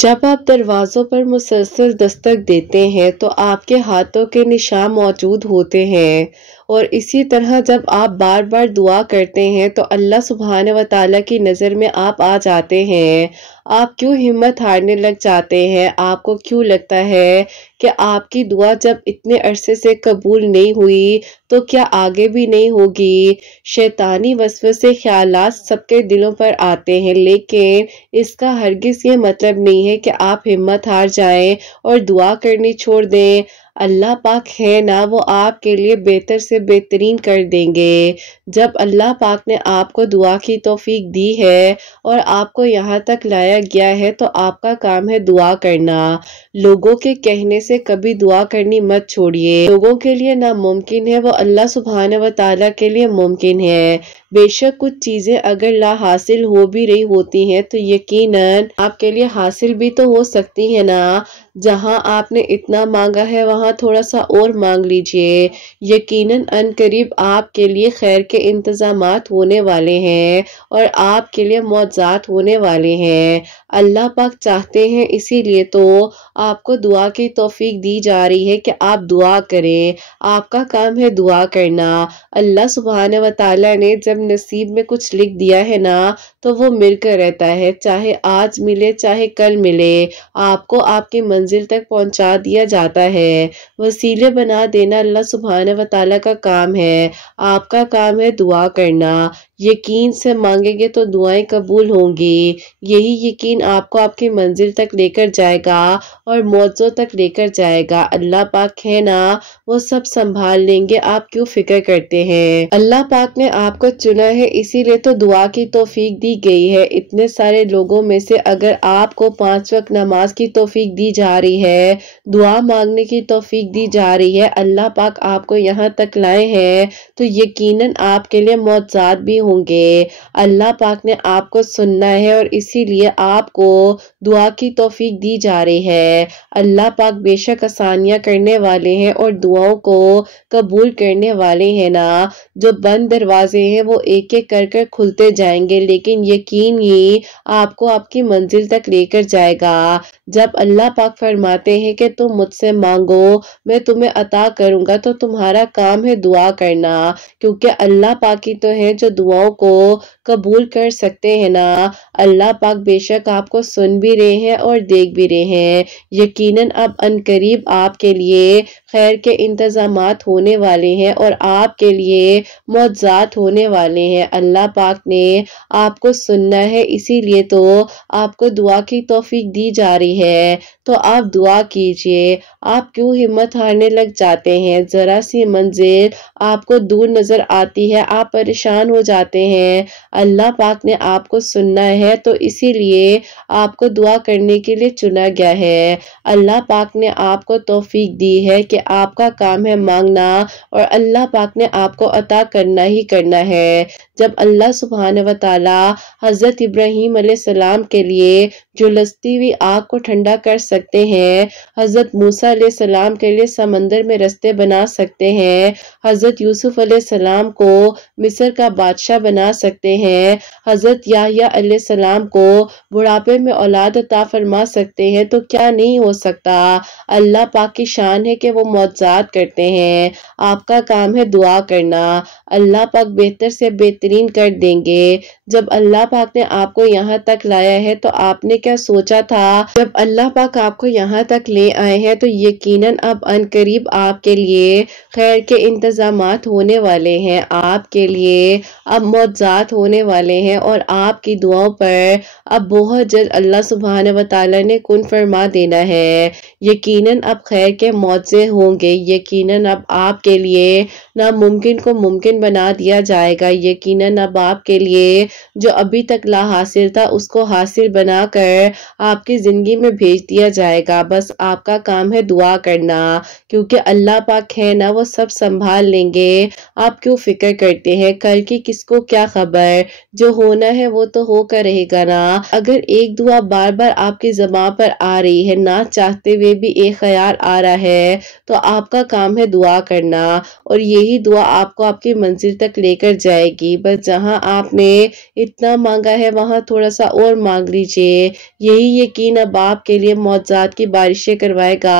जब आप दरवाज़ों पर मुसलसल दस्तक देते हैं तो आपके हाथों के निशान मौजूद होते हैं और इसी तरह जब आप बार-बार दुआ करते हैं तो अल्लाह सुब्हान व तआला की नज़र में आप आ जाते हैं। आप क्यों हिम्मत हारने लग जाते हैं? आपको क्यों लगता है कि आपकी दुआ जब इतने अरसे से कबूल नहीं हुई तो क्या आगे भी नहीं होगी? शैतानी वसवसे ख़यालात सबके दिलों पर आते हैं, लेकिन इसका हरगिज़ ये मतलब नहीं है कि आप हिम्मत हार जाएं और दुआ करनी छोड़ दें। अल्लाह पाक है ना, वो आपके लिए बेहतर से बेहतरीन कर देंगे। जब अल्लाह पाक ने आपको दुआ की तौफीक दी है और आपको यहाँ तक लाया गया है तो आपका काम है दुआ करना। लोगों के कहने से कभी दुआ करनी मत छोड़िए। लोगों के लिए नामुमकिन है वो अल्लाह सुब्हान व तआला के लिए मुमकिन है। बेशक कुछ चीजें अगर ला हासिल हो भी रही होती हैं तो यकीनन आपके लिए हासिल भी तो हो सकती है ना। जहां आपने इतना मांगा है वहां थोड़ा सा और मांग लीजिए। यकीनन अनकरीब आपके लिए खैर के इंतजामात होने वाले हैं और आपके लिए मौज़ात होने वाले हैं। अल्लाह पाक चाहते हैं, इसीलिए तो आपको दुआ की तौफीक दी जा रही है कि आप दुआ करें। आपका काम है दुआ करना। अल्लाह सुब्हान व तआला ने जब नसीब में कुछ लिख दिया है ना तो वो मिलकर रहता है, चाहे आज मिले चाहे कल मिले, आपको आपकी मंजिल तक पहुंचा दिया जाता है। वसीले बना देना अल्लाह सुब्हान व तआला का काम है। आपका काम है दुआ करना। यकीन से मांगेंगे तो दुआएं कबूल होंगी। यही यकीन आपको आपकी मंजिल तक लेकर जाएगा और मौजों तक लेकर जाएगा। अल्लाह पाक है ना, वो सब संभाल लेंगे, आप क्यों फिक्र करते हैं। अल्लाह पाक ने आपको चुना है, इसीलिए तो दुआ की तौफीक दी गई है। इतने सारे लोगों में से अगर आपको 5 वक्त नमाज की तौफीक दी जा रही है, दुआ मांगने की तौफीक दी जा रही है, अल्लाह पाक आपको यहाँ तक लाए हैं तो यकीनन आपके लिए मौज़ात भी होंगे। अल्लाह पाक ने आपको सुनना है और इसीलिए आपको दुआ की तौफीक दी जा रही है। अल्लाह पाक बेशक आसानियां करने वाले हैं और दुआओं को कबूल करने वाले हैं ना। जो बंद दरवाजे हैं वो एक एक कर कर खुलते जाएंगे, लेकिन यकीन ही आपको आपकी मंजिल तक लेकर जाएगा। जब अल्लाह पाक फरमाते हैं कि तुम मुझसे मांगो मैं तुम्हें अता करूंगा, तो तुम्हारा काम है दुआ करना, क्योंकि अल्लाह पाक ही तो है जो दुआओं को कबूल कर सकते हैं ना। अल्लाह पाक बेशक आपको सुन भी रहे हैं और देख भी रहे हैं। यकीनन अब अनकरीब आपके लिए खैर के इंतजामात होने वाले हैं और आपके लिए मौज़ात होने वाले हैं। अल्लाह पाक ने आपको सुनना है, इसीलिए तो आपको दुआ की तौफीक दी जा रही है। तो आप दुआ कीजिए। आप क्यों हिम्मत हारने लग जाते हैं? जरा सी मंजिल आपको दूर नजर आती है, आप परेशान हो जाते हैं। अल्लाह पाक ने आपको सुनना है तो इसीलिए आपको दुआ करने के लिए चुना गया है। अल्लाह पाक ने आपको तौफीक दी है कि आपका काम है मांगना और अल्लाह पाक ने आपको अता करना ही करना है। जब अल्लाह सुब्हान व तआला हजरत इब्राहीम अलैहिस्सलाम के लिए झुलसती हुई आग को ठंडा कर सकते हैं, हजरत मूसा अलैहिस्सलाम के लिए समंदर में रास्ते बना सकते हैं, हजरत यूसुफ अलैहिस्सलाम को मिस्र का बादशाह बना सकते हैं, हजरत याहया अलैहिस्सलाम को बुढ़ापे में औलाद अता फरमा सकते हैं, तो क्या नहीं हो सकता। अल्लाह पाक की शान है कि वो मौज़ात करते हैं। आपका काम है दुआ करना। अल्लाह पाक बेहतर से बेहतरीन कर देंगे। जब अल्लाह पाक ने आपको यहाँ तक लाया है तो आपने क्या सोचा था? जब अल्लाह पाक आपको यहाँ तक ले आए हैं तो यकीनन अब अनकरीब आपके लिए खैर के इंतजामात होने वाले हैं। आपके लिए अब मौज़ात होने वाले हैं और आपकी दुआओं पर अब बहुत जल्द अल्लाह सुब्हान व तआला ने कुन फरमा देना है। यकीनन अब खैर के मौज़े होंगे। यकीनन अब आपके लिए नामुमकिन को मुमकिन बना दिया जाएगा। यकीनन अब आपके लिए जो अभी तक ला हासिल था उसको हासिल बनाकर आपकी जिंदगी में भेज दिया जाएगा। बस आपका काम है दुआ करना, क्योंकि अल्लाह पाक है ना, वो सब संभाल लेंगे। आप क्यों फिक्र करते हैं? कल की किसको क्या खबर, जो होना है वो तो होकर रहेगा ना। अगर एक दुआ बार बार आपकी ज़बान पर आ रही है, ना चाहते हुए भी एक ख्याल आ रहा है, तो आपका काम है दुआ करना, और यही दुआ आपको आपकी मंजिल तक लेकर जाएगी। बस जहां आपने इतना मांगा है वहां थोड़ा सा और मांग लीजिए। यही यकीन अब आपके लिए मौजज़ात की बारिशें करवाएगा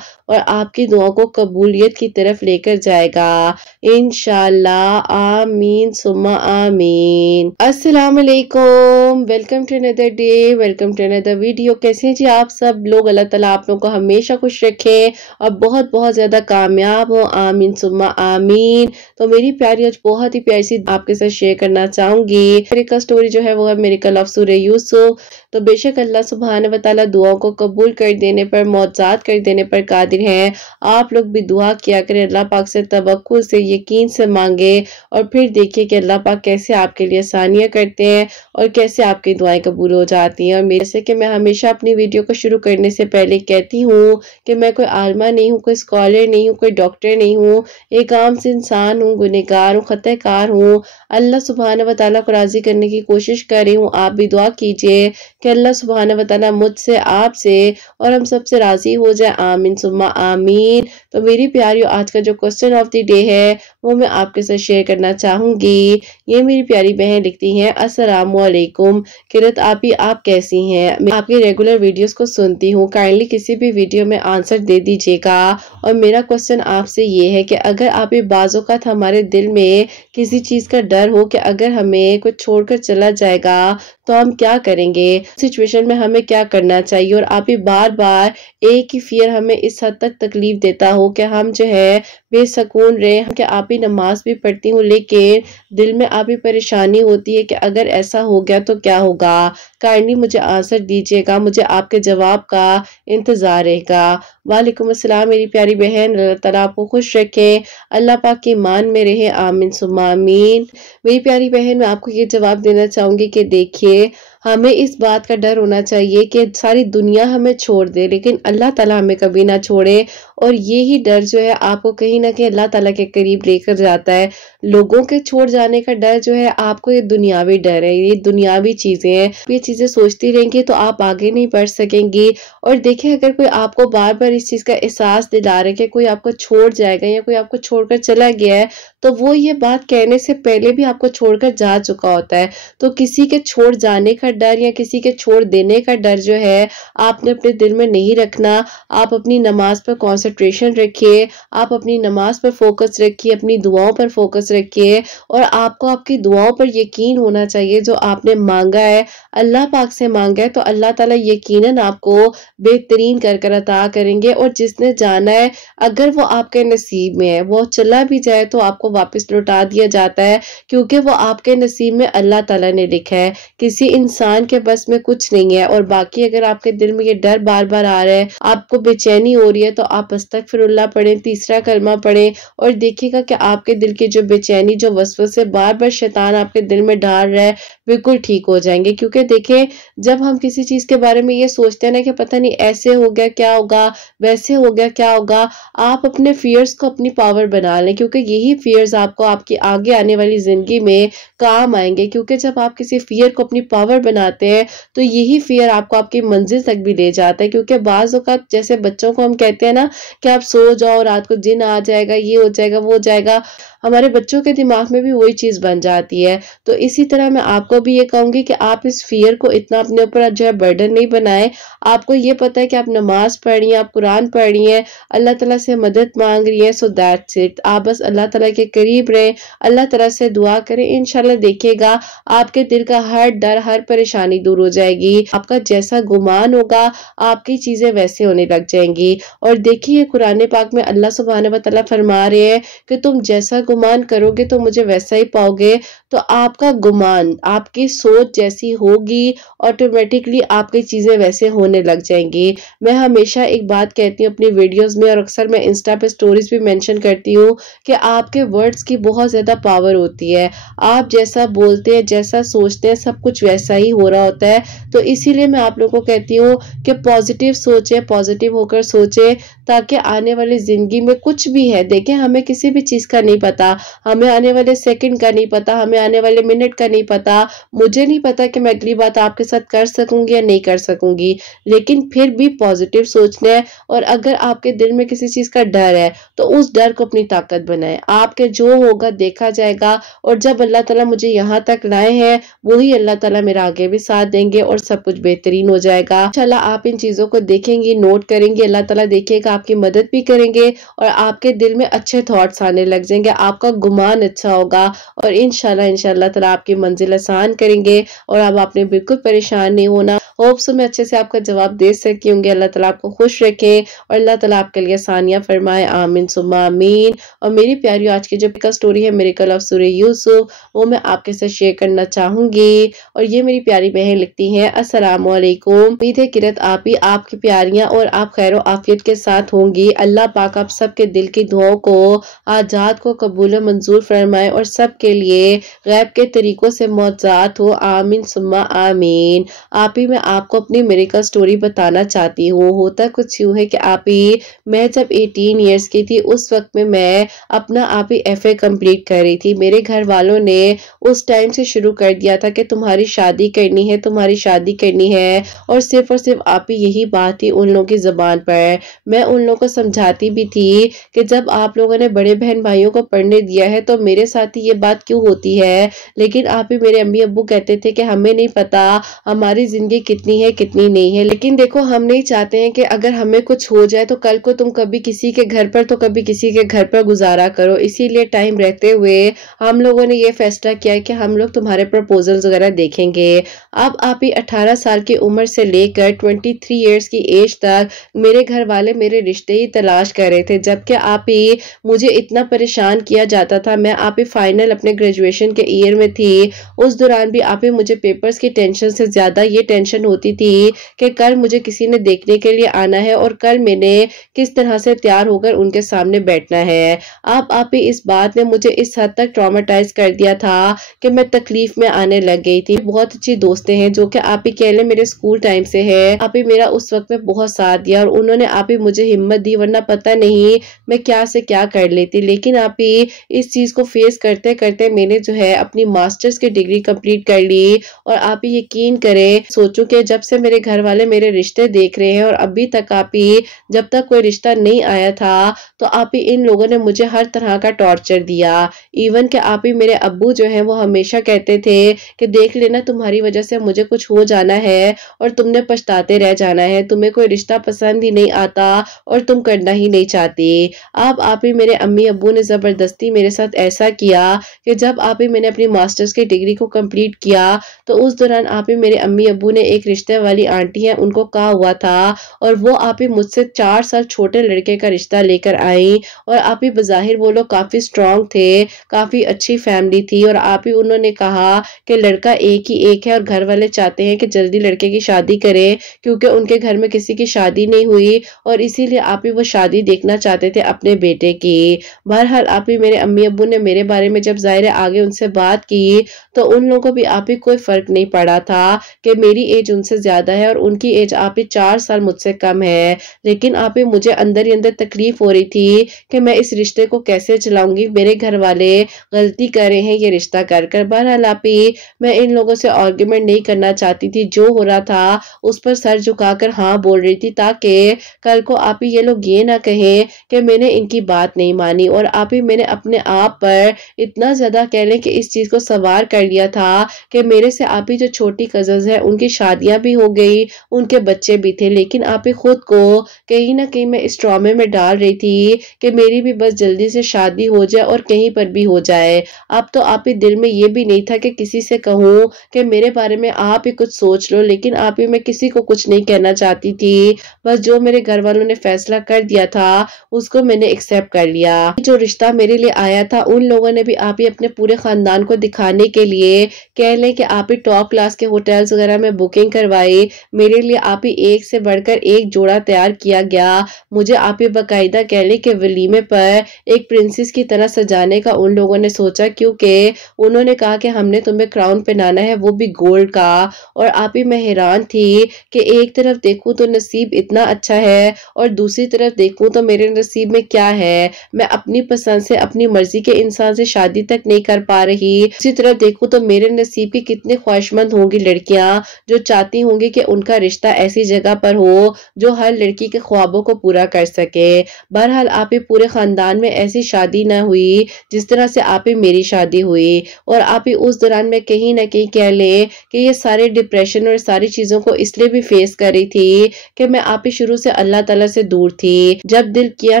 और आपकी दुआ को कबूलियत की तरफ लेकर जाएगा, इंशाअल्लाह। आमीन सुम्मा आमीन। अस्सलाम वालेकुम, welcome to another day, welcome to another video. कैसे हैं जी आप सब लोग? अल्लाह ताला आप लोगों को हमेशा खुश रखे और बहुत बहुत ज्यादा कामयाब हो, आमीन सुम्मा आमीन। तो मेरी प्यारी आज बहुत ही प्यारी सी आपके साथ शेयर करना चाहूंगी। मेरी का स्टोरी जो है वो है मेरे कल ऑफ सूरह यूसुफ। तो बेशक अल्लाह सुब्हान व तआला दुआओं को कबूल कर देने पर, मौजज़ात कर देने पर कादिर हैं। आप लोग भी दुआ किया करें, अल्लाह पाक से तवक्कुल से, यकीन से मांगे, और फिर देखिए कि अल्लाह पाक कैसे आपके लिए आसानियां करते हैं और कैसे आपकी दुआएं कबूल हो जाती हैं। और जैसे कि मैं हमेशा अपनी वीडियो को शुरू करने से पहले कहती हूँ कि मैं कोई आलिमा नहीं हूँ, कोई स्कॉलर नहीं हूँ, कोई डॉक्टर नहीं हूँ, एक आम से इंसान हूँ, गुनहगार हूँ, खताकार हूँ। अल्लाह सुब्हान व तआला को राजी करने की कोशिश कर रही हूँ। आप भी दुआ कीजिए कि अल्लाह सुब्हान व तआला मुझसे, आपसे और हम सबसे राजी हो जाए, आमीन सुम्मा आमीन। तो मेरी प्यारियों, आज का जो क्वेश्चन ऑफ द डे है वो मैं आपके साथ शेयर करना चाहूंगी। ये मेरी प्यारी बहन लिखती हैं, अस्सलामु अलैकुम किरत आपी, आप कैसी हैं? मैं आपकी रेगुलर वीडियोस को सुनती हूँ, काइंडली किसी भी वीडियो में आंसर दे दीजिएगा। और मेरा क्वेश्चन आपसे ये है कि अगर आप बाज़ औक़ात हमारे दिल में किसी चीज का डर हो कि अगर हमें कुछ छोड़कर चला जाएगा तो हम क्या करेंगे, सिचुएशन में हमें क्या करना चाहिए, और आप ही बार बार एक ही फियर हमें इस हद तक तकलीफ देता हो कि हम जो है बेसकून रहे, कि आप ही नमाज भी पढ़ती हूँ लेकिन दिल में आप ही परेशानी होती है कि अगर ऐसा हो गया तो क्या होगा। काइंडली मुझे आंसर दीजिएगा, मुझे आपके जवाब का इंतजार रहेगा। वालेकुम अस्सलाम मेरी प्यारी बहन, अल्लाह ताला आपको खुश रखे, अल्लाह पाक की मान में रहे, आमीन सुम्मा आमीन। मेरी प्यारी बहन, मैं आपको ये जवाब देना चाहूंगी कि देखिए, हमें इस बात का डर होना चाहिए कि सारी दुनिया हमें छोड़ दे लेकिन अल्लाह ताला हमें कभी ना छोड़े, और ये ही डर जो है आपको कहीं ना कहीं अल्लाह ताला के करीब लेकर जाता है। लोगों के छोड़ जाने का डर जो है आपको ये दुनियावी डर है, ये दुनियावी चीजें हैं, ये चीजें सोचती रहेंगी तो आप आगे नहीं बढ़ सकेंगी। और देखिए, अगर कोई आपको बार बार इस चीज का एहसास दिला रहे कि कोई आपको छोड़ जाएगा या कोई आपको छोड़कर चला गया है, तो वो ये बात कहने से पहले भी आपको छोड़कर जा चुका होता है। तो किसी के छोड़ जाने का डर या किसी के छोड़ देने का डर जो है आपने अपने दिल में नहीं रखना। आप अपनी नमाज पर कंसंट्रेशन रखिए, आप अपनी नमाज पर फोकस रखिए, अपनी दुआओं पर फोकस रखिए, और आपको आपकी दुआओं पर यकीन होना चाहिए। जो आपने मांगा है, अल्लाह पाक से मांगा है, तो अल्लाह ताला यकीनन आपको बेहतरीन कर अता करेंगे। और जिसने जाना है, अगर वो आपके नसीब में है, वो चला भी जाए तो आपको वापस लौटा दिया जाता है, क्योंकि वो आपके नसीब में अल्लाह ताला ने लिखा है। किसी इंसान के बस में कुछ नहीं है। और बाकी अगर आपके दिल में ये डर बार बार आ रहा है, आपको बेचैनी हो रही है, तो आप अस्तगफिरुल्लाह पढ़ें, तीसरा कलमा पढ़ें, और देखिएगा कि आपके दिल की जो बेचैनी, जो वसवसे बार बार शैतान आपके दिल में डाल रहा है, बिल्कुल ठीक हो जाएंगे। क्योंकि देखिए, जब हम किसी चीज के बारे में ये सोचते हैं ना कि पता नहीं ऐसे हो गया क्या होगा, वैसे हो गया क्या होगा, आप अपने फियर्स को अपनी पावर बना लें, क्योंकि यही फियर्स आपको आपकी आगे आने वाली जिंदगी में काम आएंगे। क्योंकि जब आप किसी फियर को अपनी पावर बनाते हैं तो यही फियर आपको आपकी मंजिल तक भी ले जाता है। क्योंकि बाज़ औक़ात जैसे बच्चों को हम कहते हैं ना कि आप सो जाओ, रात को जिन आ जाएगा, ये हो जाएगा, वो हो जाएगा, हमारे बच्चों के दिमाग में भी वही चीज बन जाती है। तो इसी तरह मैं आपको भी ये कहूंगी कि आप इस फियर को इतना अपने ऊपर जो है बर्डन नहीं बनाएं। आपको ये पता है कि आप नमाज पढ़ रही हैं, आप कुरान पढ़ रही हैं, अल्लाह ताला से मदद मांग रही हैं, सो दैट्स इट। आप बस अल्लाह ताला के करीब रहें, अल्लाह ताला से दुआ करें, इंशाल्लाह देखिएगा आपके दिल का हर डर, हर परेशानी दूर हो जाएगी। आपका जैसा गुमान होगा, आपकी चीजें वैसे होने लग जाएंगी। और देखिए, कुरान पाक में अल्लाह सुब्हानहू व तआला फरमा रहे हैं कि तुम जैसा गुमान करोगे तो मुझे वैसा ही पाओगे। तो आपका गुमान, आपकी सोच जैसी होगी, ऑटोमेटिकली आपकी चीज़ें वैसे होने लग जाएँगी। मैं हमेशा एक बात कहती हूँ अपनी वीडियोज़ में और अक्सर मैं इंस्टा पे स्टोरीज़ भी मेंशन करती हूँ कि आपके वर्ड्स की बहुत ज़्यादा पावर होती है। आप जैसा बोलते हैं, जैसा सोचते हैं, सब कुछ वैसा ही हो रहा होता है। तो इसीलिए मैं आप लोगों को कहती हूँ कि पॉजिटिव सोचें, पॉजिटिव होकर सोचें, ताकि आने वाली ज़िंदगी में कुछ भी है, देखें हमें किसी भी चीज़ का नहीं पता, हमें आने वाले सेकंड का नहीं पता, हमें आने वाले मिनट का नहीं पता। मुझे नहीं पता कि मैं अगली बात आपके साथ कर सकूँगी या नहीं कर सकूँगी, लेकिन फिर भी पॉजिटिव सोचना है। और अगर आपके दिल में किसी चीज़ का डर है, तो उस डर को अपनी ताकत बनाएं। आपके जो होगा देखा जाएगा, और जब अल्लाह ताला मुझे यहाँ तक लाए हैं, वही अल्लाह ताला मेरा आगे भी साथ देंगे और सब कुछ बेहतरीन हो जाएगा। इंशाल्लाह आप इन चीज़ों को देखेंगी, नोट करेंगी, अल्लाह ताला देखिएगा आपकी मदद भी करेंगे और आपके दिल में अच्छे थॉट्स आने लग जाएंगे, आपका गुमान अच्छा होगा और इंशाल्लाह ताला आपकी मंजिल आसान करेंगे और अब आपने बिल्कुल परेशान नहीं होना। होप सो मैं अच्छे से आपका जवाब दे सकी होंगी। अल्लाह ताला आपको खुश रखे और अल्लाह ताला आपके लिए आसानियां फरमाए, आमीन सुम्मा आमीन। और मेरी प्यारी आज की जो का स्टोरी है मिरेकल ऑफ सूरह यूसुफ, वो मैं आपके साथ शेयर करना चाहूंगी। और ये मेरी प्यारी बहन लिखती हैं, अस्सलाम वालेकुम। उम्मीद है किरत आप ही, आपकी प्यारियां और आप खैर आफियत के साथ होंगी। अल्लाह पाक आप सबके दिल की दुआओं को, आजाद को कबूल मंजूर फरमाए और सबके लिए गैब के तरीकों से मौजात हो, आमीन सुम्मा आमीन। आप ही मैं आपको अपनी मिरेकल स्टोरी बताना चाहती हूँ। होता कुछ यूँ है कि आप ही, मैं जब 18 ईयर्स की थी उस वक्त में मैं अपना आप ही FA कंप्लीट कर रही थी। मेरे घर वालों ने उस टाइम से शुरू कर दिया था कि तुम्हारी शादी करनी है, तुम्हारी शादी करनी है, और सिर्फ आप ही यही बात थी उन लोगों की ज़बान पर। मैं उन लोगों को समझाती भी थी कि जब आप लोगों ने बड़े बहन भाइयों को पढ़ने दिया है तो मेरे साथ ही ये बात क्यों होती है। लेकिन आप ही, मेरे अम्मी अब्बू कहते थे कि हमें नहीं पता हमारी जिंदगी कितनी है कितनी नहीं है, लेकिन देखो हम नहीं चाहते हैं कि अगर हमें कुछ हो जाए तो कल को तुम कभी किसी के घर पर तो कभी किसी के घर पर गुजारा करो। इसीलिए टाइम रहते हुए हम लोगों ने ये फैसला किया है कि हम लोग तुम्हारे प्रपोजल्स वगैरह देखेंगे। अब आप ही 18 साल की उम्र से लेकर 23 ईयर्स की एज तक मेरे घर वाले मेरे रिश्ते ही तलाश कर रहे थे, जबकि आप ही मुझे इतना परेशान किया जाता था। मैं आप ही फाइनल अपने ग्रेजुएशन के ईयर में थी, उस दौरान भी आप ही मुझे पेपर्स की टेंशन से ज्यादा ये टेंशन होती थी कि कल मुझे किसी ने देखने के लिए आना है और कल मैंने किस तरह से तैयार होकर उनके सामने बैठना है। आप ही इस बात ने मुझे इस हद तक ट्रॉमेटाइज कर दिया था कि मैं तकलीफ में आने लग गई थी। बहुत अच्छी दोस्तें हैं जो कि आप ही कह लें मेरे स्कूल टाइम से है। आप ही मेरा उस वक्त में बहुत साथ दिया और उन्होंने आप ही मुझे हिम्मत दी, वरना पता नहीं मैं क्या से क्या कर लेती। लेकिन आप ही इस चीज को फेस करते करते मैंने जो है अपनी मास्टर्स की डिग्री कंप्लीट कर ली। और आप ही यकीन करें, सोचो कि जब से मेरे घर वाले मेरे रिश्ते देख रहे हैं और अभी तक आप ही जब तक कोई रिश्ता नहीं आया था तो आप ही इन लोगों ने मुझे हर तरह का टॉर्चर दिया। इवन कि आप ही मेरे अब्बू जो है वो हमेशा कहते थे कि देख लेना तुम्हारी वजह से मुझे कुछ हो जाना है और तुमने पछताते रह जाना है, तुम्हें कोई रिश्ता पसंद ही नहीं आता और तुम करना ही नहीं चाहती। अब आप ही मेरे अम्मी अब्बू ने जबरदस्ती मेरे साथ ऐसा किया कि जब आप ही मैंने अपनी मास्टर्स की डिग्री को कंप्लीट किया तो उस दौरान आप ही मेरे अम्मी अब्बू ने एक रिश्ते वाली आंटी है उनको कहा हुआ था और वो आप ही मुझसे 4 साल छोटे लड़के का रिश्ता लेकर आई। और आप ही बज़ाहिर वो लोग काफी स्ट्रांग थे, काफी अच्छी फैमिली थी और आप ही उन्होंने कहा कि लड़का एक ही एक है और घर वाले चाहते हैं कि जल्दी लड़के की शादी करें क्योंकि उनके घर में किसी की शादी नहीं हुई और इसीलिए आप ही वो शादी देखना चाहते थे अपने बेटे की। बहरहाल आप ही मेरे अम्मी अब्बू ने मेरे बारे में जब ज़ाहिर आगे उनसे बात की तो उन लोगों को भी आप ही कोई फर्क नहीं पड़ा था कि मेरी एज उनसे ज्यादा है और उनकी एज आप ही 4 साल मुझसे कम है। लेकिन आप ही मुझे अंदर ही अंदर तकलीफ हो रही थी कि मैं इस रिश्ते को कैसे चलाऊंगी, मेरे घर वाले गलती कर रहे हैं ये रिश्ता कर कर। बहरहाल आप ही मैं इन लोगों से आर्ग्यूमेंट नहीं करना चाहती थी, जो हो रहा था उस पर सर झुकाकर हाँ बोल रही थी ताकि कल को आप ही ये लोग ये ना कहें कि मैंने इनकी बात नहीं मानी। और आप ही मैंने अपने आप पर इतना ज्यादा कह लें कि इस चीज को सवार कर लिया था कि मेरे से आप ही जो छोटी कजन्स है उनकी शादी शादियां भी हो गई, उनके बच्चे भी थे, लेकिन आप ही खुद को कहीं ना कहीं मैं इस ट्रॉमे में डाल रही थी कि मेरी भी बस जल्दी से शादी हो जाए और कहीं पर भी हो जाए। अब तो आप ही दिल में ये भी नहीं था कि किसी से कहूँ कि मेरे बारे में आप ही कुछ सोच लो, लेकिन आप ही मैं किसी को कुछ नहीं कहना चाहती थी। बस जो मेरे घर वालों ने फैसला कर दिया था उसको मैंने एक्सेप्ट कर लिया। जो रिश्ता मेरे लिए आया था उन लोगों ने भी आप ही अपने पूरे खानदान को दिखाने के लिए कह लें कि आप ही टॉप क्लास के होटल्स वगैरह में बुकिंग करवाई। मेरे लिए आप ही एक से बढ़कर एक जोड़ा तैयार किया गया। मुझे आप ही बाकायदा कह लें कि वलीमे पर एक प्रिंसेस की तरह सजाने का उन लोगों ने सोचा, क्योंकि उन्होंने कहा कि हमने तुम्हें क्राउन पहनाना है, वो भी गोल्ड का। और आप ही मैं हैरान थी कि एक तरफ देखूं तो नसीब इतना अच्छा है और दूसरी तरफ देखूं तो मेरे नसीब में क्या है, मैं अपनी पसंद से अपनी मर्जी के इंसान से शादी तक नहीं कर पा रही। दूसरी तरफ देखूं तो मेरे नसीब की कितने ख्वाहिशमंद होंगी लड़कियां जो चाहती होंगी कि उनका रिश्ता ऐसी जगह पर हो जो हर लड़की के ख्वाबों को पूरा कर सके। बहरहाल आप ही पूरे खानदान में ऐसी शादी ना हुई जिस तरह से आप ही मेरी शादी हुई। और आप ही उस दौरान में कहीं ना कहीं कह ले कि ये सारे डिप्रेशन और सारी चीजों को इसलिए भी फेस कर रही थी कि मैं आप ही शुरू से अल्लाह ताला से दूर थी। जब दिल किया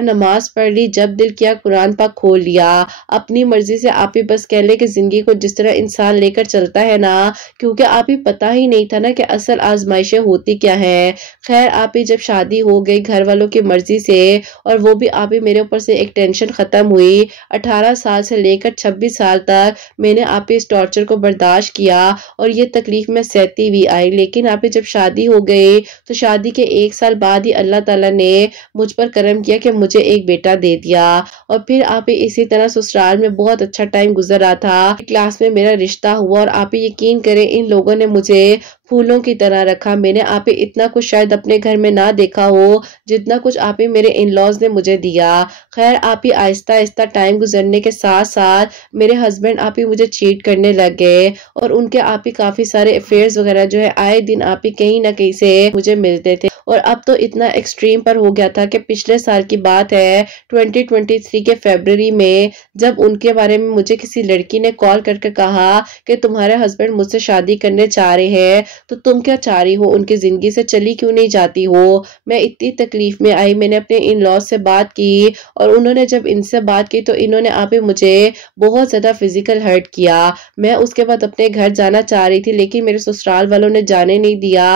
नमाज पढ़ ली, जब दिल किया कुरान पाक खोल लिया, अपनी मर्जी से आप ही बस कह ले कि जिंदगी को जिस तरह इंसान लेकर चलता है ना, क्योंकि आप ही पता ही नहीं था ना कि असल आजमाइशें होती क्या है। खैर आप ही जब शादी हो गई घर वालों की मर्जी से, और वो भी आप ही मेरे ऊपर से एक टेंशन खत्म हुई। 18 साल से लेकर 26 साल तक मैंने आप ही इस टॉर्चर को बर्दाश्त किया और ये तकलीफ में सहती हुई आई। लेकिन आप ही जब शादी हो गई तो शादी के 1 साल बाद ही अल्लाह ताला ने मुझ पर करम किया कि मुझे एक बेटा दे दिया। और फिर आप ही इसी तरह ससुराल में बहुत अच्छा टाइम गुजर रहा था। क्लास में मेरा रिश्ता हुआ और आप ही यकीन करें इन लोगों ने मुझे फूलों की तरह रखा। मैंने आप ही इतना कुछ शायद अपने घर में ना देखा हो जितना कुछ आप ही मेरे इन लॉज ने मुझे दिया। खैर आप ही आहिस्ता आहिस्ता टाइम गुजरने के साथ साथ मेरे हस्बैंड आप ही मुझे चीट करने लग गए और उनके आप ही काफी सारे अफेयर्स वगैरह जो है आए दिन आप ही कहीं ना कहीं से मुझे मिलते थे। और अब तो इतना एक्सट्रीम पर हो गया था कि पिछले साल की बात है 2023 के फरवरी में, जब उनके बारे में मुझे किसी लड़की ने कॉल करके कहा कि तुम्हारे हस्बैंड मुझसे शादी करने चाह रहे हैं, तो तुम क्या चाह रही हो, उनकी जिंदगी से चली क्यों नहीं जाती हो। मैं इतनी तकलीफ में आई। मैंने अपने इन लॉज से बात की और उन्होंने जब इनसे बात की तो इन्होंने आप ही मुझे बहुत ज्यादा फिजिकल हर्ट किया। मैं उसके बाद अपने घर जाना चाह रही थी लेकिन मेरे ससुराल वालों ने जाने नहीं दिया।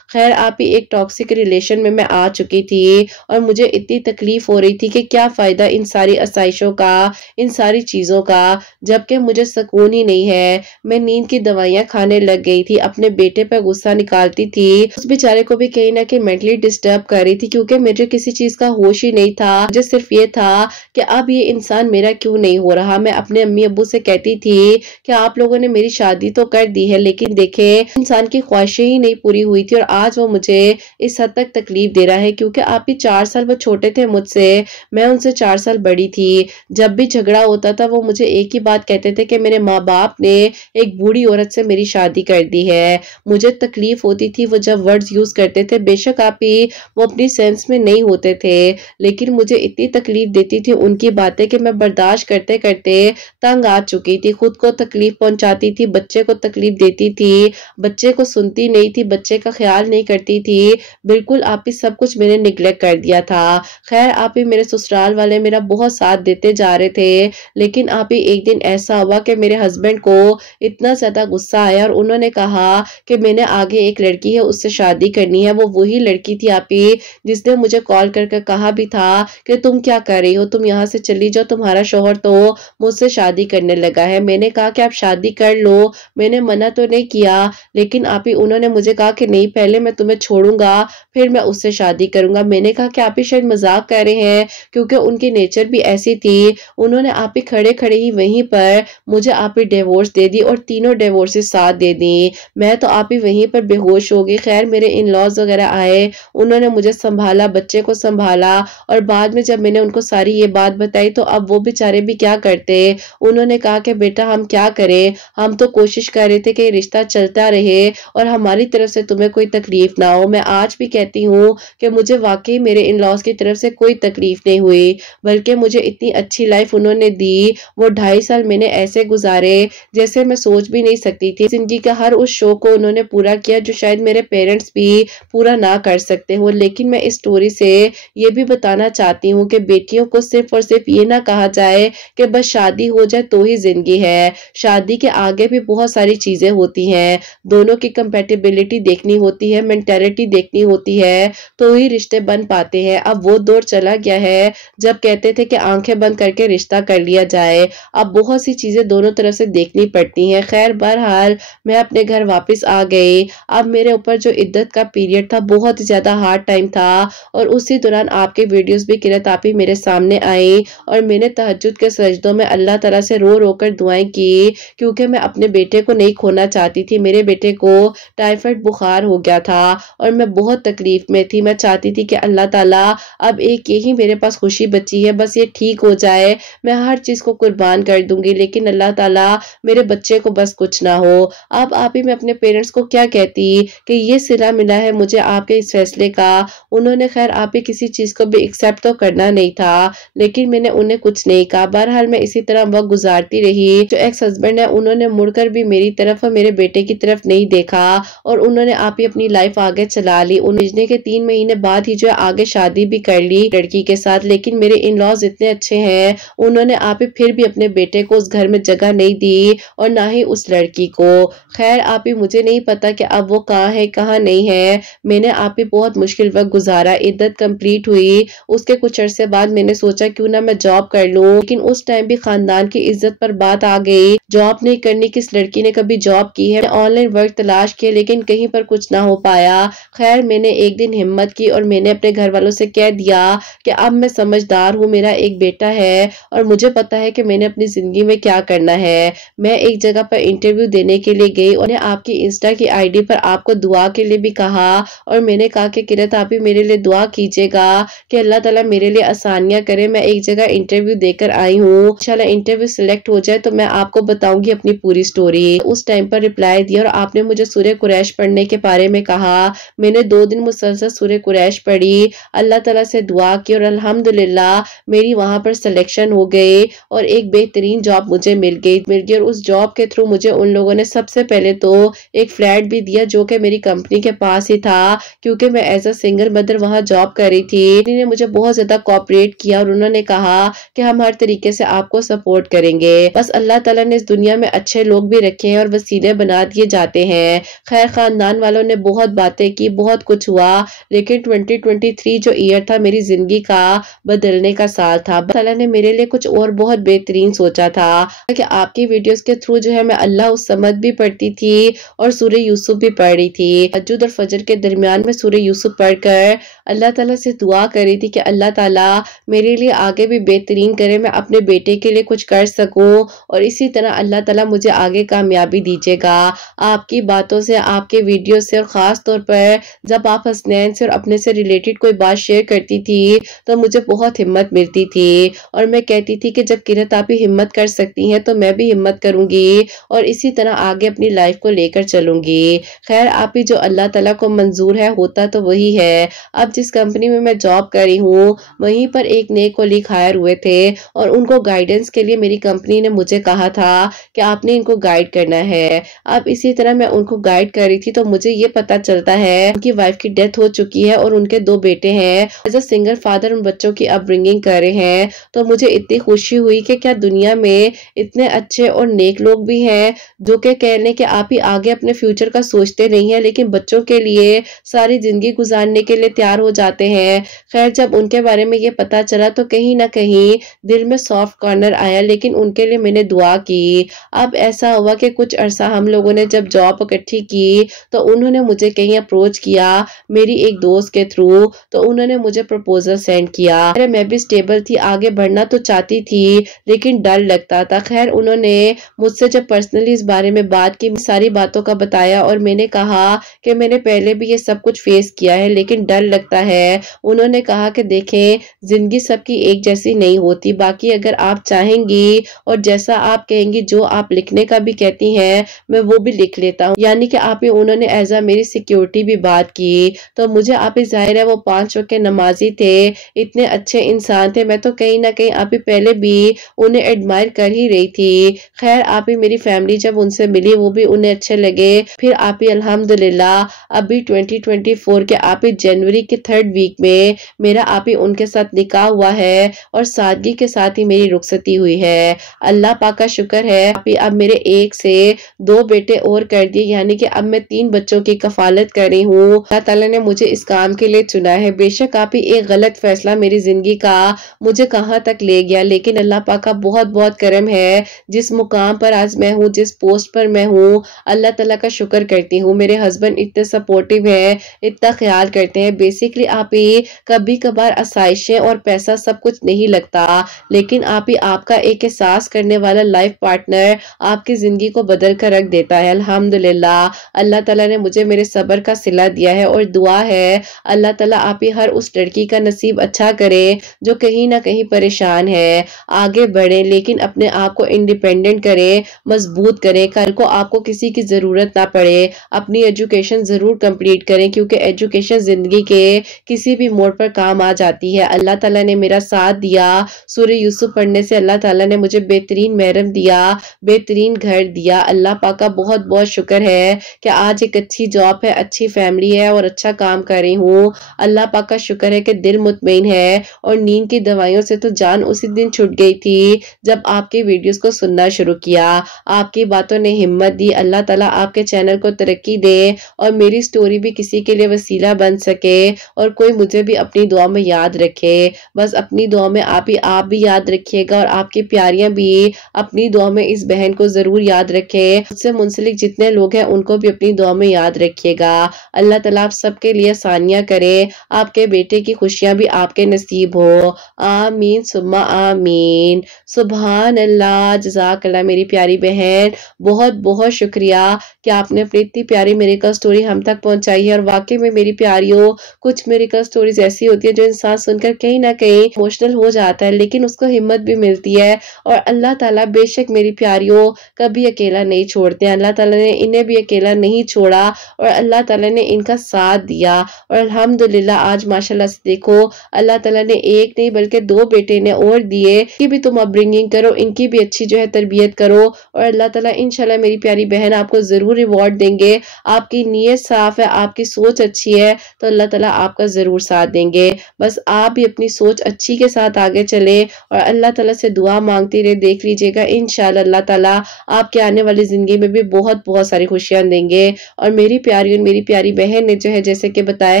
खैर आप ही एक टॉक्सिक रिलेशन में मैं आ चुकी थी और मुझे इतनी तकलीफ हो रही थी कि क्या फायदा इन सारी आसाइशों का, इन सारी चीजों का, जबकि मुझे सुकून ही नहीं है। मैं नींद की दवाइयां खाने लग गई थी, अपने बेटे पर गुस्सा निकालती थी। उस बेचारे को भी कहीं ना कहीं मेंटली डिस्टर्ब कर रही थी क्योंकि मुझे किसी चीज का होश ही नहीं था। मुझे सिर्फ ये था कि अब ये इंसान मेरा क्यों नहीं हो रहा। मैं अपने अम्मी अब्बू से कहती थी कि आप लोगों ने मेरी शादी तो कर दी है लेकिन देखे इंसान की ख्वाहिशें ही नहीं पूरी हुई थी और आज वो मुझे इस हद तक तकलीफ दे रहा है। क्योंकि आप ही 4 साल वो छोटे थे मुझसे, मैं उनसे 4 साल बड़ी थी। जब भी झगड़ा होता था वो मुझे एक ही बात कहते थे कि मेरे माँ बाप ने एक बूढ़ी औरत से मेरी शादी कर दी है। मुझे तकलीफ होती थी वो जब वर्ड्स यूज करते थे, बेशक आप ही वो अपनी सेंस में नहीं होते थे लेकिन मुझे इतनी तकलीफ देती थी उनकी बातें कि मैं बर्दाश्त करते करते तंग आ चुकी थी। खुद को तकलीफ पहुंचाती थी, बच्चे को तकलीफ देती थी, बच्चे को सुनती नहीं थी, बच्चे का ख्याल नहीं करती थी। बिल्कुल आप ही सब कुछ मैंने निगलेक्ट कर दिया था। खैर आप ही मेरे ससुराल वाले मेरा बहुत साथ देते जा रहे थे लेकिन आप ही एक दिन ऐसा हुआ कि मेरे हस्बैंड को इतना ज्यादा गुस्सा आया और उन्होंने कहा कि मैंने आगे एक लड़की है उससे शादी करनी है। वो वही लड़की थी आप ही जिसने मुझे कॉल करके कहा भी था कि तुम क्या कर रही हो, तुम यहाँ से चली जाओ, तुम्हारा शोहर तो मुझसे शादी करने लगा है। मैंने कहा कि आप शादी कर लो, मैंने मना तो नहीं किया लेकिन आप ही उन्होंने मुझे कहा कि नहीं पहले मैं तुम्हें छोड़ूंगा फिर मैं उससे शादी करूंगा। मैंने कहा कि आप ही शायद मजाक कर रहे हैं क्योंकि उनकी नेचर भी ऐसी थी। उन्होंने आप ही खड़े खड़े ही वहीं पर मुझे आप ही डिवोर्स दे दी और तीनों डिवोर्सेस साथ दे दी। मैं तो आप ही वहीं पर बेहोश हो गई। खैर मेरे इन लॉज वगैरह आए, उन्होंने मुझे संभाला, बच्चे को संभाला और बाद में जब मैंने उनको सारी ये बात बताई तो अब वो बेचारे भी क्या करते। उन्होंने कहा कि बेटा हम क्या करें, हम तो कोशिश कर रहे थे कि रिश्ता चलता रहे और हमारी तरफ से तुम्हें कोई तकलीफ ना हो। मैं आज भी कहती हूँ कि मुझे वाकई मेरे इन लॉज की तरफ से कोई तकलीफ नहीं हुई बल्कि मुझे इतनी अच्छी लाइफ उन्होंने दी। वो 2.5 साल मैंने ऐसे गुजारे जैसे मैं सोच भी नहीं सकती थी। जिंदगी का हर उस शौक को उन्होंने पूरा पूरा किया जो शायद मेरे पेरेंट्स भी पूरा ना कर सकते हो। लेकिन मैं इस स्टोरी से ये भी बताना चाहती हूँ कि बेटियों को सिर्फ और सिर्फ ये ना कहा जाए कि बस शादी हो जाए तो ही जिंदगी है। शादी के आगे भी बहुत सारी चीजें होती हैं, दोनों की कंपेटिबिलिटी देखनी होती है, मेंटेलिटी देखनी होती है, तो ही रिश्ते बन पाते हैं। अब वो दौर चला गया है जब कहते थे कि आंखें बंद करके रिश्ता कर लिया जाए। अब बहुत सी चीजें दोनों तरफ से देखनी पड़ती हैं। खैर बहरहाल मैं अपने घर वापस आ गई। अब मेरे ऊपर जो इद्दत का पीरियड था बहुत ही ज्यादा हार्ड टाइम था और उसी दौरान आपके वीडियोस भी किरत आपी मेरे सामने आई और मैंने तहज्जुद के सजदों में अल्लाह ताला से रो रो कर दुआएं की, क्योंकि मैं अपने बेटे को नहीं खोना चाहती थी। मेरे बेटे को टाइफाइड बुखार हो गया था और मैं बहुत तकलीफ में थी। मैं चाहती थी कि अल्लाह ताला अब एक यही मेरे पास खुशी बची है, बस ये ठीक हो जाए, मैं हर चीज को कुर्बान कर दूंगी, लेकिन अल्लाह ताला मेरे बच्चे को बस कुछ ना हो। अब आप ही मैं अपने पेरेंट्स को क्या कहती कि ये सिला मिला है मुझे आपके इस फैसले का। उन्होंने खैर आप ही किसी चीज को भी एक्सेप्ट तो करना नहीं था, लेकिन मैंने उन्हें कुछ नहीं कहा। बहरहाल मैं इसी तरह वक्त गुजारती रही। जो एक्स हस्बैंड है उन्होंने मुड़कर भी मेरी तरफ और मेरे बेटे की तरफ नहीं देखा और उन्होंने आप ही अपनी लाइफ आगे चला ली। उन्हें के 3 महीने बाद ही जो है आगे शादी भी कर ली लड़की के साथ। लेकिन मेरे इन लॉज इतने अच्छे हैं, उन्होंने आप ही फिर भी अपने बेटे को उस घर में जगह नहीं दी और ना ही उस लड़की को। खैर आप ही मुझे नहीं पता कि अब वो कहाँ है कहाँ नहीं है। मैंने आप ही बहुत मुश्किल वक्त गुजारा। इद्दत कंप्लीट हुई उसके कुछ अरसे बाद मैंने सोचा क्यों ना मैं जॉब कर लूं, लेकिन उस टाइम भी खानदान की इज्जत पर बात आ गई। जॉब नहीं करनी, किस लड़की ने कभी जॉब की है। ऑनलाइन वर्क तलाश किया लेकिन कहीं पर कुछ ना हो पाया। खैर मैंने एक दिन हिम्मत की और मैंने अपने घर वालों से कह दिया कि अब मैं समझदार हूँ, मेरा एक बेटा है और मुझे पता है कि मैंने अपनी जिंदगी में क्या करना है। मैं एक जगह पर इंटरव्यू देने के लिए गई और आपकी इंस्टा की आईडी पर आपको दुआ के लिए भी कहा और मैंने कहा कि किरत आप ही मेरे लिए दुआ कीजिएगा कि अल्लाह ताला मेरे लिए आसानियां करे। मैं एक जगह इंटरव्यू देकर आई हूँ, इंशाल्लाह इंटरव्यू सिलेक्ट हो जाए तो मैं आपको बताऊंगी अपनी पूरी स्टोरी। उस टाइम पर रिप्लाई दिया और आपने मुझे सूरह कुरैश पढ़ने के बारे में कहा। मैंने 2 दिन मुसलसल सूरह कुरैश पढ़ी, अल्लाह ताला से दुआ की और अल्हम्दुलिल्लाह मेरी वहां पर सिलेक्शन हो गई और एक बेहतरीन जॉब मुझे मिल गई और उस जॉब के थ्रू मुझे उन लोगों ने सबसे पहले तो एक फ्लैट भी दिया जो कि मेरी कंपनी के पास ही था, क्योंकि मैं एज अ सिंगल मदर वहां जॉब कर रही थी। उन्होंने मुझे बहुत ज्यादा कोऑपरेट किया और उन्होंने कहा कि हम हर तरीके से आपको सपोर्ट करेंगे। बस अल्लाह ताला ने इस दुनिया में अच्छे लोग भी रखे हैं और वसीले बना दिए जाते हैं। खैर खानदान वालों ने बहुत बातें की, बहुत कुछ हुआ, लेकिन 2023 जो ईयर था मेरी जिंदगी का बदलने का साल था। अल्लाह ने मेरे लिए कुछ और बहुत बेहतरीन सोचा था कि आपकी वीडियोस के थ्रू जो है मैं अल्लाह उस समझ भी पढ़ती थी और सूरह यूसुफ भी पढ़ रही थी। तहज्जुद और फजर के दरमियान में सूरह यूसुफ पढ़कर अल्लाह ताला से दुआ कर रही थी कि अल्लाह ताला मेरे लिए आगे भी बेहतरीन करे, मैं अपने बेटे के लिए कुछ कर सकूं और इसी तरह अल्लाह ताला मुझे आगे कामयाबी दीजिएगा। आपकी बातों से, आपके वीडियो से और ख़ास तौर पर जब आप हसनैन से और अपने से रिलेटेड कोई बात शेयर करती थी तो मुझे बहुत हिम्मत मिलती थी और मैं कहती थी कि जब किरत आप ही हिम्मत कर सकती हैं तो मैं भी हिम्मत करूंगी और इसी तरह आगे अपनी लाइफ को लेकर चलूंगी। खैर आप ही जो अल्लाह ताला को मंजूर है होता तो वही है। अब जिस कंपनी में मैं जॉब कर रही हूँ वहीं पर एक नए कोलीग हायर हुए थे और उनको गाइडेंस के लिए मेरी कंपनी ने मुझे कहा था कि आपने इनको गाइड करना है। अब इसी तरह मैं उनको गाइड कर रही थी तो मुझे ये पता चलता है उनकी वाइफ की डेथ हो चुकी है और उनके 2 बेटे हैं। एज अ सिंगल फादर उन बच्चों की अपब्रिंगिंग कर रहे हैं। तो मुझे इतनी खुशी हुई कि क्या दुनिया में इतने अच्छे और नेक लोग भी हैं जो कि कहने के आप ही आगे अपने फ्यूचर का सोचते नहीं है लेकिन बच्चों के लिए सारी जिंदगी गुजारने के लिए तैयार हो जाते हैं। खैर जब उनके बारे में ये पता चला तो कहीं ना कहीं दिल में सॉफ्ट कॉर्नर आया, लेकिन उनके लिए मैंने दुआ की। अब ऐसा हुआ कि कुछ अरसा हम लोगों ने जब जॉब इकट्ठी की तो उन्होंने मुझे कहीं अप्रोच किया मेरी एक दोस्त के थ्रू, तो उन्होंने मुझे प्रपोजल सेंड किया। अरे मैं भी स्टेबल थी, आगे बढ़ना तो चाहती थी लेकिन डर लगता था। खैर उन्होंने मुझसे जब पर्सनली इस बारे में बात की, सारी बातों का बताया और मैंने कहा कि मैंने पहले भी ये सब कुछ फेस किया है लेकिन डर लगता होता है। उन्होंने कहा कि देखें, जिंदगी सबकी एक जैसी नहीं होती, बाकी अगर आप चाहेंगी और जैसा आप कहेंगी, जो आप लिखने का भी कहती हैं मैं वो भी लिख लेता हूँ। यानी कि आप ही उन्होंने एज अ मेरी सिक्योरिटी भी बात की। तो मुझे आप ही जाहिर है वो 5 वक्त के नमाजी थे, इतने अच्छे इंसान थे, मैं तो कहीं ना कहीं आप ही पहले भी उन्हें एडमायर कर ही रही थी। खैर आप ही मेरी फैमिली जब उनसे मिली वो भी उन्हें अच्छे लगे। फिर आप ही अल्हम्दुलिल्लाह अभी 2024 के आप ही जनवरी के 3rd वीक में मेरा आप ही उनके साथ निकाह हुआ है और सादगी के साथ ही मेरी रुखसती हुई है। अल्लाह पाक का शुक्र है, आप ही अब मेरे 1 से 2 बेटे और कर दिए, यानी कि अब मैं 3 बच्चों की कफालत कर रही हूँ। अल्लाह ताला ने मुझे इस काम के लिए चुना है। बेशक आप ही एक गलत फैसला मेरी जिंदगी का मुझे कहाँ तक ले गया, लेकिन अल्लाह पाक का बहुत बहुत करम है। जिस मुकाम पर आज मैं हूँ, जिस पोस्ट पर मैं हूँ, अल्लाह ताला का शुक्र करती हूँ। मेरे हस्बैंड इतने सपोर्टिव हैं, इतना ख्याल करते हैं। बेसिकली आप ही कभी कभार आसाइशें और पैसा सब कुछ नहीं लगता, लेकिन आप ही आपका एक एहसास करने वाला लाइफ पार्टनर आपकी जिंदगी को बदल कर रख देता है। अल्हम्दुलिल्लाह अल्लाह ताला ने मुझे मेरे सब्र का सिला दिया है और दुआ है अल्लाह ताला आप ही हर उस लड़की का नसीब अच्छा करे जो कहीं ना कहीं परेशान है। आगे बढ़े लेकिन अपने आप को इंडिपेंडेंट करे, मजबूत करे, कल को आपको किसी की जरूरत ना पड़े। अपनी एजुकेशन जरूर कंप्लीट करें क्योंकि एजुकेशन जिंदगी के किसी भी मोड़ पर काम आ जाती है। अल्लाह ताला ने मेरा साथ दिया। सूरह यूसुफ पढ़ने से अल्लाह ताला ने मुझे बेहतरीन महरम दिया, बेहतरीन घर दिया। अल्लाह पाक का बहुत बहुत शुक्र है कि आज एक अच्छी जॉब है, अच्छी फैमिली है और अच्छा काम कर रही हूँ। अल्लाह पाक का शुक्र है कि दिल मुतमईन है और नींद की दवाइयों से तो जान उसी दिन छूट गई थी जब आपके वीडियोस को सुनना शुरू किया। आपकी बातों ने हिम्मत दी। अल्लाह ताला आपके चैनल को तरक्की दे और मेरी स्टोरी भी किसी के लिए वसीला बन सके और कोई मुझे भी अपनी दुआ में याद रखे। बस अपनी दुआ में आप भी याद रखिएगा और आपकी प्यारियां भी अपनी दुआ में इस बहन को जरूर याद रखें। मुझसे मुंसलिक जितने लोग हैं उनको भी अपनी दुआ में याद रखिएगा। अल्लाह ताला आप सबके लिए आसानियां करे, आपके बेटे की खुशियां भी आपके नसीब हो। आमीन सुम्मा आमीन। सुभान अल्लाह, जज़ाकल्लाह मेरी प्यारी बहन, बहुत बहुत शुक्रिया कि आपने अपनी इतनी प्यारी मेरिकल स्टोरी हम तक पहुंचाई है। और वाकई में मेरी प्यारियों, कुछ मेरिकल स्टोरीज ऐसी होती है जो इंसान सुनकर कहीं ना कहीं इमोशनल हो जाता है, लेकिन उसको हिम्मत भी मिलती है। और अल्लाह ताला बेशक मेरी प्यारियों कभी अकेला नहीं छोड़ते हैं। अल्लाह ताला ने इन्हें भी अकेला नहीं छोड़ा और अल्लाह ताला ने इनका साथ दिया। और अल्हम्दुलिल्लाह आज माशाल्लाह से देखो अल्लाह ताला ने एक नहीं बल्कि 2 बेटे ने और दिए। इनकी भी तुम अपब्रिंगिंग करो, इनकी भी अच्छी जो है तरबियत करो और अल्लाह ताला इंशाल्लाह मेरी प्यारी बहन आपको जरूर रिवॉर्ड देंगे। आपकी नीयत साफ है, आपकी सोच अच्छी है तो अल्लाह ताला आपका जरूर साथ देंगे। बस आप भी अपनी सोच अच्छी के साथ आगे चले और अल्लाह ताला से दुआ मांगती रहे। देख लीजिएगा इंशाल्लाह अल्लाह ताला आपके आने वाली जिंदगी में भी बहुत बहुत सारी खुशियां देंगे। और मेरी प्यारी और मेरी प्यारी बहन ने जो है जैसे कि बताया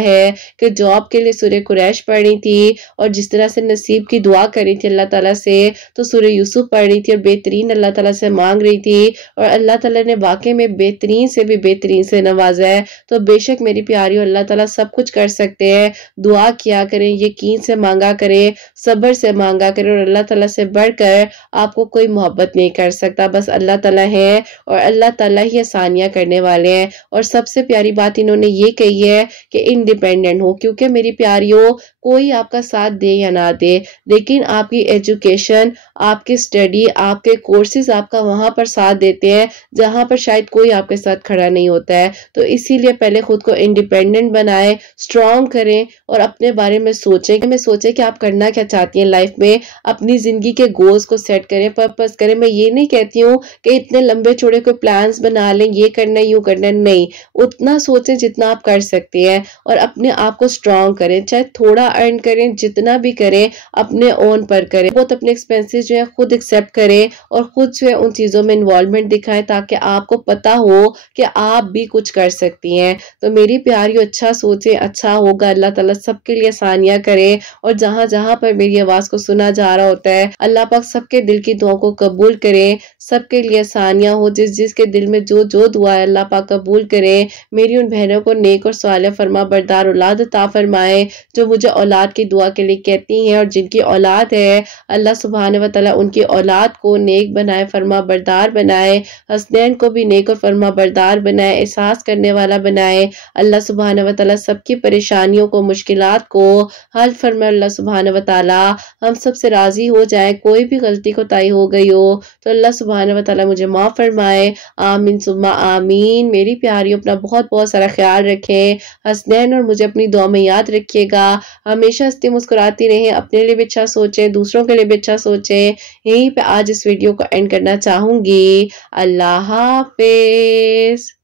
है कि जॉब के लिए सूरह कुरैश पढ़ी थी और जिस तरह से नसीब की दुआ करी थी अल्लाह ताला से, तो सूरह यूसुफ पढ़ रही थी और बेहतरीन अल्लाह ताला से मांग रही थी और अल्लाह ताला ने वाकई में बेहतरीन से भी बेहतरीन से नवाजा है। तो बेशक मेरी प्यारी अल्लाह ताला सब कुछ कर सकते हैं। दुआ किया करें, यकीन से मांगा करें, सब्र से मांगा करें और अल्लाह ताला से बढ़कर आपको कोई मोहब्बत नहीं कर सकता। बस अल्लाह ताला है और अल्लाह ताला ही आसानियां करने वाले हैं। और सबसे प्यारी बात इन्होंने ये कही है कि इंडिपेंडेंट हो, क्योंकि मेरी प्यारियों कोई आपका साथ दे या ना दे, लेकिन आपकी एजुकेशन, आपकी स्टडी, आपके कोर्सेज आपका वहां पर साथ देते हैं जहां पर शायद कोई आपके साथ खड़ा नहीं होता है। तो इसीलिए पहले खुद को इंडिपेंडेंट बनाएं, स्ट्रॉन्ग करें और अपने बारे में सोचें कि आप करना क्या चाहती हैं लाइफ में। अपनी जिंदगी के गोल्स को सेट करें, पर्पस करें। मैं ये नहीं कहती हूँ कि इतने लंबे चौड़े कोई प्लान्स बना लें, ये करना यूं करना, नहीं, उतना सोचें जितना आप कर सकते हैं और अपने आप को स्ट्रॉन्ग करें। चाहे थोड़ा अर्न करें, जितना भी करें अपने ओन पर करें। बहुत अपने एक्सपेंसेस जो है खुद एक्सेप्ट करें और खुद जो है उन चीजों में इन्वॉल्वमेंट दिखाएं ताकि आपको पता हो कि आप भी कुछ कर सकती हैं। तो मेरी प्यारी अच्छा सोचें, अच्छा होगा। अल्लाह ताला सबके लिए आसानियां करे और जहां जहां पर मेरी आवाज को सुना जा रहा होता है अल्लाह पाक सबके दिल की दुआ को कबूल करे, सबके लिए आसानियां हो। जिस जिसके दिल में जो जो दुआ है अल्लाह पाक कबूल करे। मेरी उन बहनों को नेक और सालिह फरमा बरदार औलाद अता फरमाए जो मुझे औलाद की दुआ के लिए कहती हैं और जिनकी औलाद है अल्लाह सुब्हान व तआला उनकी औलाद को नेक बनाए, फरमा बरदार बनाए। हसनैन को भी नेक और फरमा बरदार बनाए, एहसास करने वाला बनाए। अल्लाह सुब्हान व तआला सबकी परेशानी परेशानियों को, मुश्किलात को हल फरमाए अल्लाह सुब्हान व तआला। हम सब से राज़ी हो जाए। कोई भी गलती कोताही हो गई हो तो अल्लाह सुब्हान व तआला मुझे माफ़ फरमाए। आमीन सुम्मा आमीन। मेरी प्यारियों, अपना बहुत-बहुत सारा ख्याल रखें। हसनैन और मुझे अपनी दुआ में याद रखिएगा। हमेशा हँसती मुस्कुराती रहें। अपने लिए भी अच्छा सोचें, दूसरों के लिए भी अच्छा सोचें। यहीं पे आज इस वीडियो को एंड करना चाहूँगी। अल्लाह हाफ़िज़।